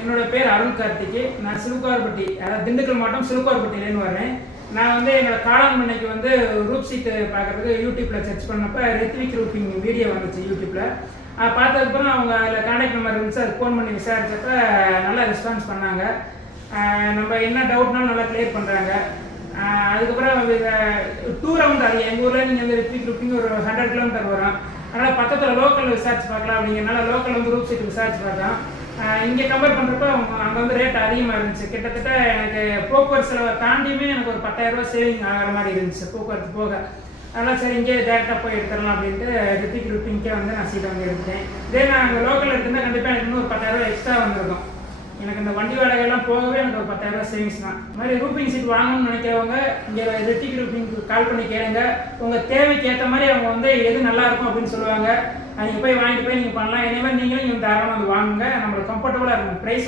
என்னோட பேர் அருண் கார்த்திகே. நான் சிலுக்கார்பட்டி, அதாவது திண்டுக்கல் மாவட்டம் சிலுக்கார்பட்டியிலேருந்து வரேன். நான் என்னோட காளான் பண்ணைக்கு ரூப் சீட்டு பார்க்கறதுக்கு யூடியூப்பில் சர்ச் பண்ணப்போ ரித்விக் ரூப்பிங் வீடியோ வந்துச்சு யூடியூப்பில். பார்த்ததுக்கப்புறம் அவங்க அதில் கான்டாக்ட் நம்பர் இருந்துச்சு. அது ஃபோன் பண்ணி விசாரிச்சப்ப நல்லா ரெஸ்பான்ஸ் பண்ணாங்க. நம்ம என்ன டவுட்னாலும் நல்லா கிளியர் பண்ணுறாங்க. அதுக்கப்புறம் டூ ரவுண்ட் அது எங்கள் ஊரில் நீங்கள் ரித்விக் ரூப்பிங் ஒரு 100 கிலோமீட்டர் வரும். அதனால் பக்கத்தில் லோக்கல் விசாரிச்சு பார்க்கலாம் அப்படிங்கிறனால லோக்கல் ரூப் சீட்டு விசாரிச்சு பார்த்தோம். இங்கே கம்பேர் பண்ணுறப்ப அங்கே ரேட் அதிகமாக இருந்துச்சு. கிட்டத்தட்ட எனக்கு போக்குவரத்து செலவை தாண்டியுமே எனக்கு ஒரு 10,000 ரூபா சேவிங் ஆகிற மாதிரி இருந்துச்சு போக்குவரத்து போக. அதனால் சரி இங்கே டேரெக்டாக போய் எடுத்துடலாம் அப்படின்ட்டு ரித்விக் ரூப்பிங்கே நான் சீட்டை எடுத்துட்டேன். இதே நான் அங்கே லோக்கல் எடுத்துருந்தா கண்டிப்பாக எனக்கு இன்னும் ஒரு 10,000 ரூபா எக்ஸ்ட்ரா வந்திருக்கும். எனக்கு இந்த வண்டி வாடகைலாம் போகவே எனக்கு ஒரு 10,000 ரூபா சேவிங்ஸ் தான். இந்த மாதிரி ரூப்பிங் சீட் வாங்கணும்னு நினைக்கிறவங்க இங்கே ரித்விக் ரூப்பிங்க்கு கால் பண்ணி கேளுங்க. உங்கள் தேவைக்கு ஏற்ற மாதிரி அவங்க எது நல்லா இருக்கும் அப்படின்னு சொல்லுவாங்க. நீங்கள் போய் வாங்கிட்டு போய் நீங்கள் பண்ணலாம். இதே மாதிரி நீங்களும் தாராளமாக வாங்குங்க. நம்மளுக்கு கம்ஃபர்டபுளாக இருக்கும். ப்ரைஸ்